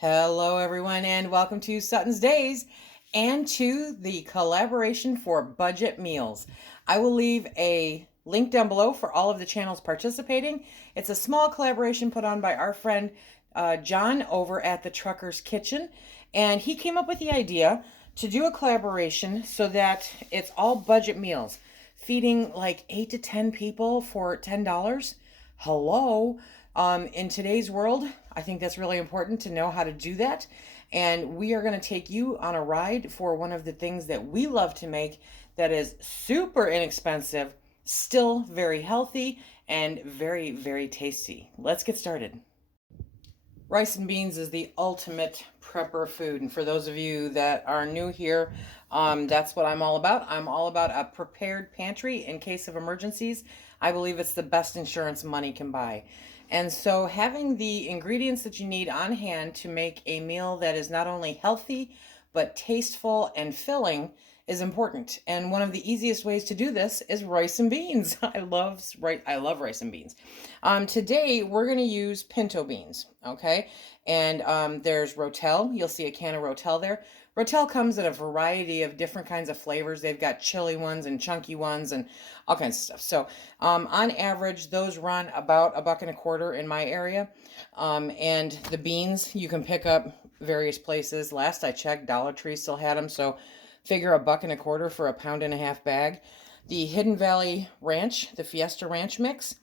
Hello, everyone, and welcome to SuttonsDaze and to the collaboration for budget meals. I will leave a link down below for all of the channels participating. It's a small collaboration put on by our friend John over at the Trucker's Kitchen, and he came up with the idea to do a collaboration so that it's all budget meals, feeding like 8 to 10 people for $10. Hello. In today's world, I think that's really important to know how to do that. And we are going to take you on a ride for one of the things that we love to make that is super inexpensive, still very healthy, and very, very tasty. Let's get started. Rice and beans is the ultimate prepper food. And for those of you that are new here, that's what I'm all about. I'm all about a prepared pantry in case of emergencies. I believe it's the best insurance money can buy. And so having the ingredients that you need on hand to make a meal that is not only healthy, but tasteful and filling is important. And one of the easiest ways to do this is rice and beans. I love rice and beans. Today, we're going to use pinto beans, okay? And there's Rotel. You'll see a can of Rotel there. Rotel comes in a variety of different kinds of flavors. They've got chili ones and chunky ones and all kinds of stuff. So on average, those run about $1.25 in my area. And the beans you can pick up various places. Last I checked, Dollar Tree still had them. So figure $1.25 for a 1.5-pound bag. The Hidden Valley Ranch, the Fiesta Ranch mix.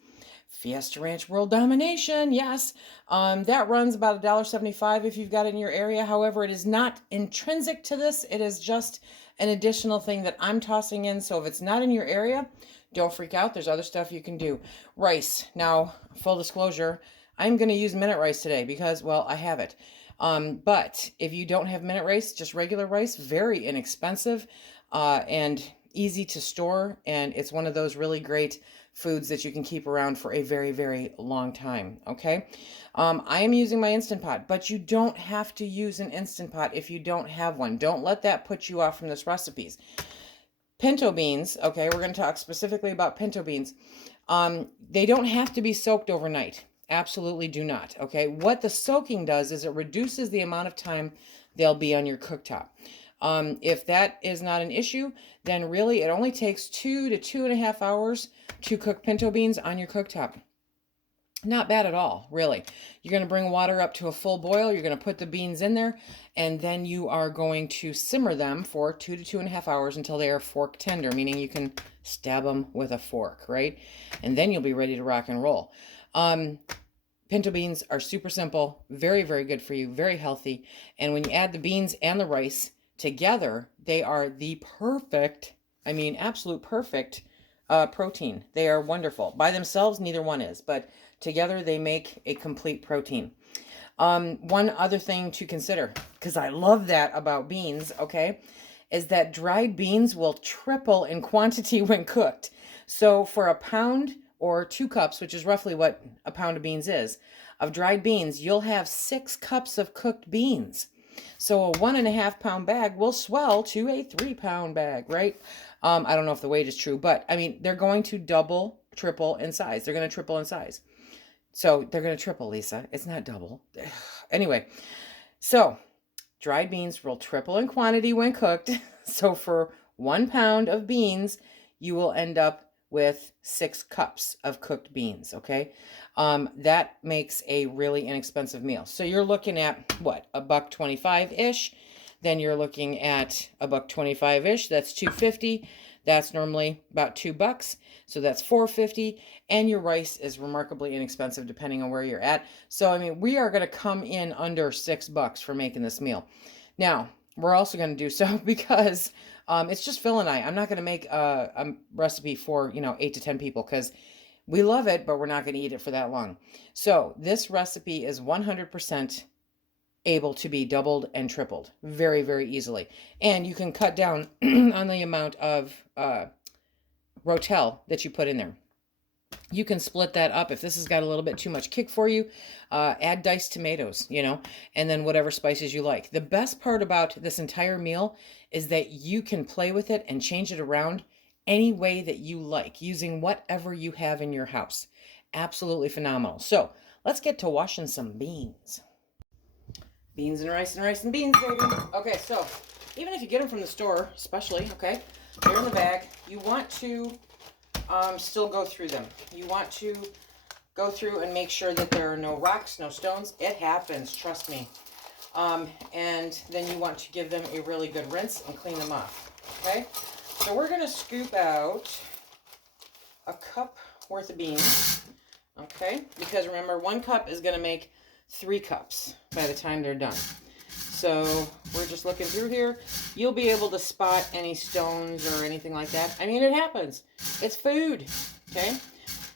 Fiesta Ranch World Domination, yes. That runs about $1.75 if you've got it in your area. However, it is not intrinsic to this. It is just an additional thing that I'm tossing in. So if it's not in your area, don't freak out. There's other stuff you can do. Rice. Now, full disclosure, I'm going to use minute rice today because, well, I have it. But if you don't have minute rice, just regular rice, very inexpensive and easy to store. And it's one of those really great foods that you can keep around for a very, very long time. Okay. I am using my Instant Pot, but you don't have to use an Instant Pot if you don't have one. Don't let that put you off from this recipes. Pinto beans. Okay. We're going to talk specifically about pinto beans. They don't have to be soaked overnight. Absolutely do not. Okay. What the soaking does is it reduces the amount of time they'll be on your cooktop. If that is not an issue, then really it only takes 2 to 2.5 hours to cook pinto beans on your cooktop. Not bad at all, really. You're going to bring water up to a full boil. You're going to put the beans in there, and then you are going to simmer them for 2 to 2.5 hours until they are fork tender, meaning you can stab them with a fork, right? And then you'll be ready to rock and roll. Pinto beans are super simple, very, very good for you, very healthy. And when you add the beans and the rice together, they are the perfect, absolute perfect protein. They are wonderful. By themselves, neither one is, but together they make a complete protein. One other thing to consider, because I love that about beans, okay, is that dried beans will triple in quantity when cooked. So for a pound or 2 cups, which is roughly what a pound of beans is, of dried beans, you'll have 6 cups of cooked beans. So a 1.5-pound bag will swell to a 3-pound bag, right? I don't know if the weight is true, but they're going to double, triple in size. They're going to triple in size. So they're going to triple, Lisa. It's not double. Anyway, so dried beans will triple in quantity when cooked. So for 1 pound of beans, you will end up with 6 cups of cooked beans, okay? That makes a really inexpensive meal. So you're looking at, what, $1.25-ish? Then you're looking at $1.25-ish. That's $2.50. That's normally about $2. So that's $4.50. And your rice is remarkably inexpensive depending on where you're at. So, we are going to come in under $6 for making this meal. Now, we're also going to do so because it's just Phil and I. I'm not going to make a recipe for, 8 to 10 people because we love it, but we're not going to eat it for that long. So this recipe is 100% able to be doubled and tripled very, very easily. And you can cut down on the amount of Rotel that you put in there. You can split that up. If this has got a little bit too much kick for you, add diced tomatoes, and then whatever spices you like. The best part about this entire meal is that you can play with it and change it around any way that you like, using whatever you have in your house. Absolutely phenomenal. So let's get to washing some beans. Beans and rice and rice and beans, baby. Okay, so even if you get them from the store, especially, okay, they're in the bag. You want to still go through them. You want to go through and make sure that there are no rocks, no stones. It happens, trust me. And then you want to give them a really good rinse and clean them off, okay? So we're going to scoop out a cup worth of beans, okay? Because remember, 1 cup is going to make 3 cups by the time they're done. So we're just looking through here. You'll be able to spot any stones or anything like that. I mean, it happens. It's food, okay?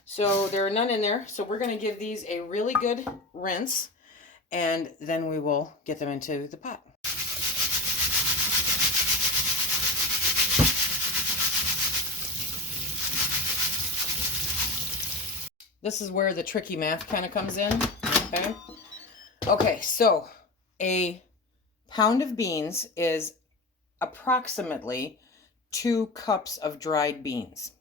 So there are none in there. So we're going to give these a really good rinse, and then we will get them into the pot. This is where the tricky math kind of comes in, okay? Okay, so a pound of beans is approximately 2 cups of dried beans.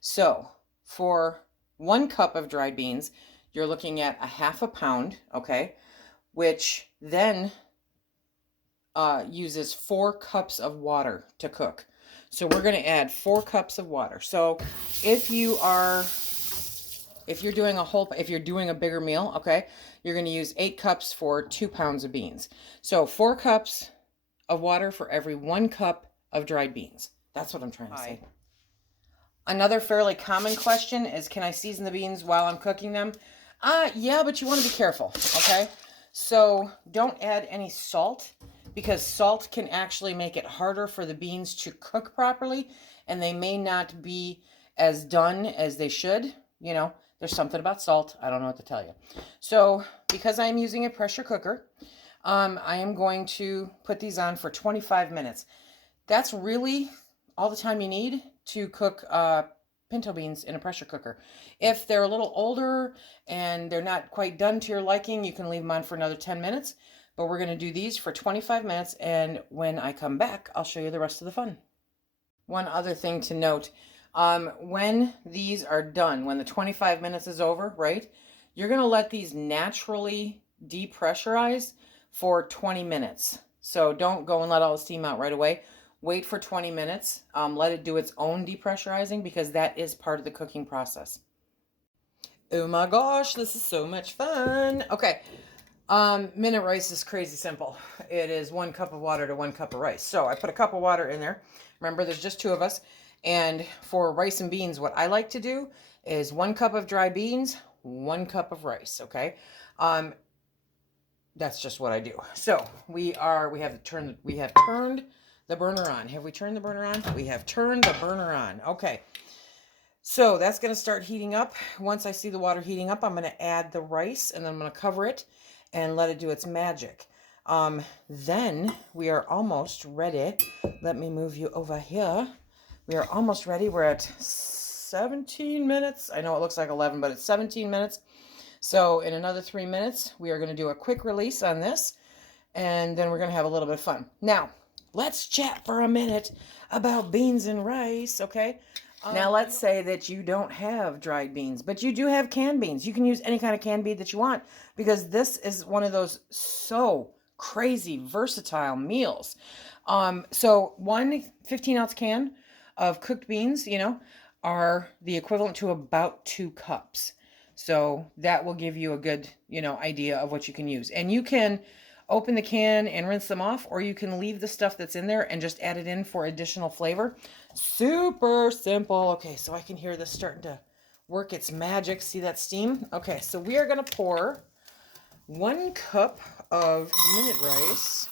So for 1 cup of dried beans, you're looking at a half a pound, okay? Which then uses 4 cups of water to cook. So we're going to add 4 cups of water. So if you're doing a bigger meal, okay, you're going to use 8 cups for 2 pounds of beans. So 4 cups of water for every 1 cup of dried beans. That's what I'm trying to say. Another fairly common question is, can I season the beans while I'm cooking them? Yeah, but you want to be careful, okay? So don't add any salt, because salt can actually make it harder for the beans to cook properly, and they may not be as done as they should. You know, there's something about salt. I don't know what to tell you. So because I'm using a pressure cooker, I am going to put these on for 25 minutes. That's really all the time you need to cook pinto beans in a pressure cooker. If they're a little older and they're not quite done to your liking, you can leave them on for another 10 minutes. But we're going to do these for 25 minutes, and when I come back, I'll show you the rest of the fun. One other thing to note, when these are done, when the 25 minutes is over, right, you're going to let these naturally depressurize for 20 minutes. So don't go and let all the steam out right away. Wait for 20 minutes. Let it do its own depressurizing, because that is part of the cooking process. Oh my gosh, this is so much fun. Okay, minute rice is crazy simple. It is 1 cup of water to 1 cup of rice. So I put a cup of water in there. Remember, there's just 2 of us. And for rice and beans, what I like to do is 1 cup of dry beans, 1 cup of rice, okay? That's just what I do. So we have turned the burner on. Have we turned the burner on? We have turned the burner on. Okay. So that's going to start heating up. Once I see the water heating up, I'm going to add the rice, and then I'm going to cover it and let it do its magic. Then we are almost ready. Let me move you over here. We are almost ready. We're at 17 minutes. I know it looks like 11, but it's 17 minutes. So in another 3 minutes, we are going to do a quick release on this, and then we're going to have a little bit of fun. Now, let's chat for a minute about beans and rice, okay? Now, let's say that you don't have dried beans, but you do have canned beans. You can use any kind of canned bean that you want, because this is one of those so crazy versatile meals. So one 15-ounce can of cooked beans, you know, are the equivalent to about 2 cups. So that will give you a good, you know, idea of what you can use. And you can open the can and rinse them off, or you can leave the stuff that's in there and just add it in for additional flavor. Super simple. Okay, so I can hear this starting to work its magic. See that steam? Okay, so we are going to pour 1 cup of minute rice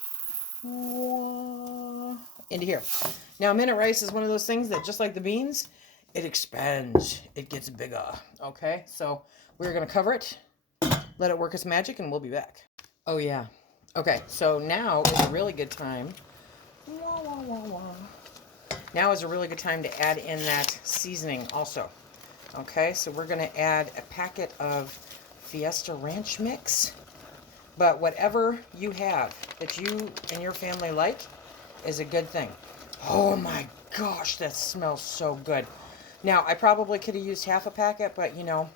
into here. Now, minute rice is one of those things that, just like the beans, it expands. It gets bigger. Okay, so we're going to cover it, let it work its magic, and we'll be back. Oh, yeah. Okay, so now is a really good time. Now is a really good time to add in that seasoning also. Okay, so we're going to add a packet of Fiesta Ranch mix. But whatever you have that you and your family like is a good thing. Oh my gosh, that smells so good. Now, I probably could have used half a packet, but you know,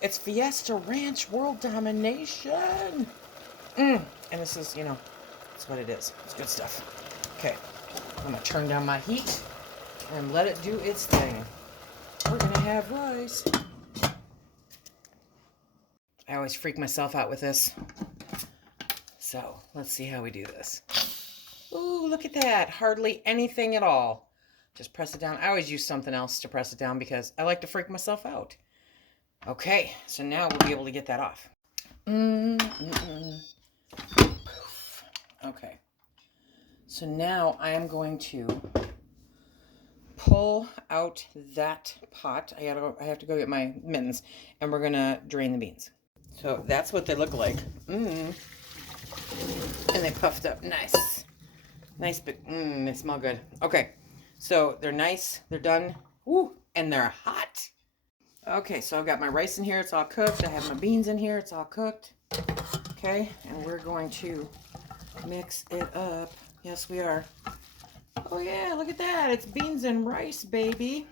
it's Fiesta Ranch World Domination. And this is, you know, that's what it is. It's good stuff. Okay, I'm gonna turn down my heat and let it do its thing. We're gonna have rice. I always freak myself out with this. So let's see how we do this. Ooh, look at that. Hardly anything at all. Just press it down. I always use something else to press it down because I like to freak myself out. Okay, so now we'll be able to get that off. Poof. Okay. So now I am going to pull out that pot. I have to go get my mittens, and we're gonna drain the beans. So that's what they look like. And they puffed up nice. Nice big, they smell good. Okay, so they're nice, they're done. Woo, and they're hot. Okay, so I've got my rice in here, it's all cooked. I have my beans in here, it's all cooked. Okay, and we're going to mix it up. Yes, we are. Oh yeah, look at that. It's beans and rice, baby.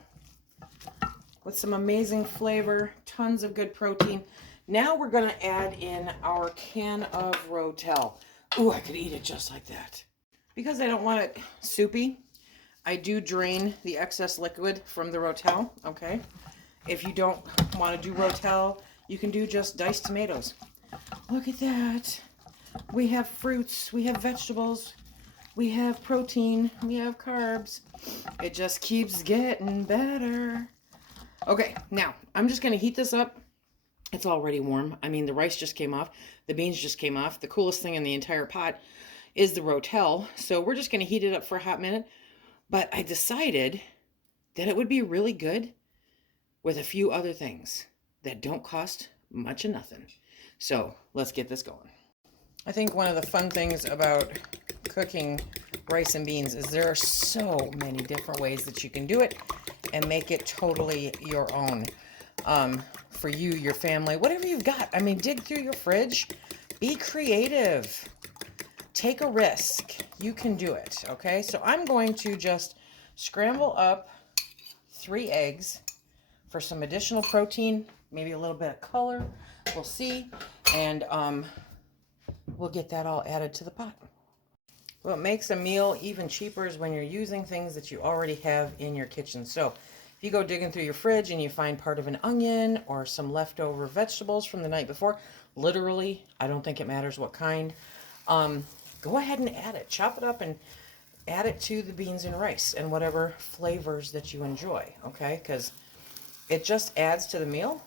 With some amazing flavor, tons of good protein. Now we're gonna add in our can of Rotel. Ooh, I could eat it just like that. Because I don't want it soupy, I do drain the excess liquid from the Rotel, okay? If you don't want to do Rotel, you can do just diced tomatoes. Look at that. We have fruits, we have vegetables, we have protein, we have carbs. It just keeps getting better. Okay, now I'm just gonna heat this up. It's already warm. I mean, the rice just came off, the beans just came off. The coolest thing in the entire pot is the Rotel. So we're just gonna heat it up for a hot minute. But I decided that it would be really good with a few other things that don't cost much of nothing. So let's get this going. I think one of the fun things about cooking rice and beans is there are so many different ways that you can do it and make it totally your own. For you, your family, whatever you've got. I mean, dig through your fridge. Be creative. Take a risk. You can do it, okay? So I'm going to just scramble up 3 eggs for some additional protein, maybe a little bit of color. We'll see. And we'll get that all added to the pot. What makes a meal even cheaper is when you're using things that you already have in your kitchen. So if you go digging through your fridge and you find part of an onion or some leftover vegetables from the night before, literally, I don't think it matters what kind, go ahead and add it. Chop it up and add it to the beans and rice and whatever flavors that you enjoy, okay? Because it just adds to the meal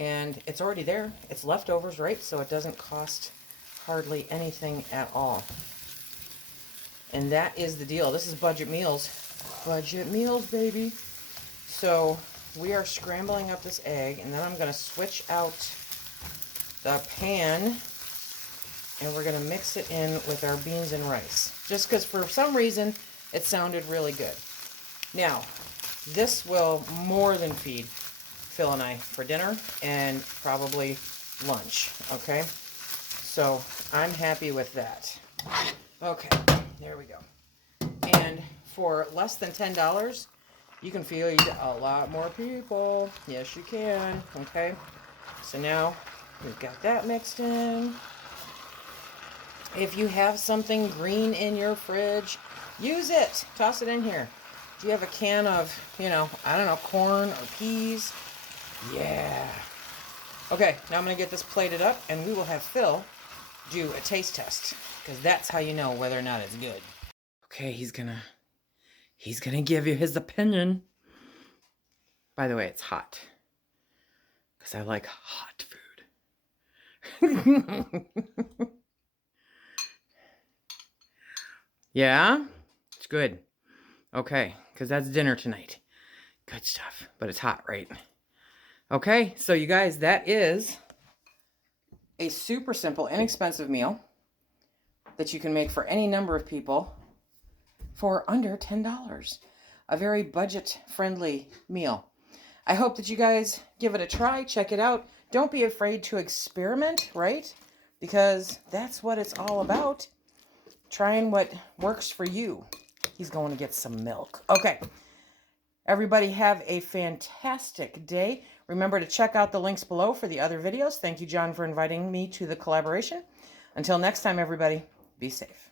and it's already there. It's leftovers, right? So it doesn't cost hardly anything at all. And that is the deal. This is budget meals. Budget meals, baby. So we are scrambling up this egg, and then I'm going to switch out the pan, and we're going to mix it in with our beans and rice. Just because for some reason it sounded really good. Now, this will more than feed Phil and I for dinner and probably lunch, okay? So I'm happy with that. Okay, there we go. And for less than $10, you can feed a lot more people. Yes, you can, okay? So now we've got that mixed in. If you have something green in your fridge, use it. Toss it in here. Do you have a can of, you know, I don't know, corn or peas? Yeah. Okay, now I'm going to get this plated up, and we will have Phil do a taste test, because that's how you know whether or not it's good. Okay, he's gonna give you his opinion. By the way, it's hot, because I like hot food. Yeah, it's good. Okay, because that's dinner tonight. Good stuff, but it's hot, right? Okay, so you guys, that is a super simple, inexpensive meal that you can make for any number of people for under $10. A very budget-friendly meal. I hope that you guys give it a try, check it out. Don't be afraid to experiment, right? Because that's what it's all about. Trying what works for you. He's going to get some milk. Okay. Everybody have a fantastic day. Remember to check out the links below for the other videos. Thank you, John, for inviting me to the collaboration. Until next time, everybody, be safe.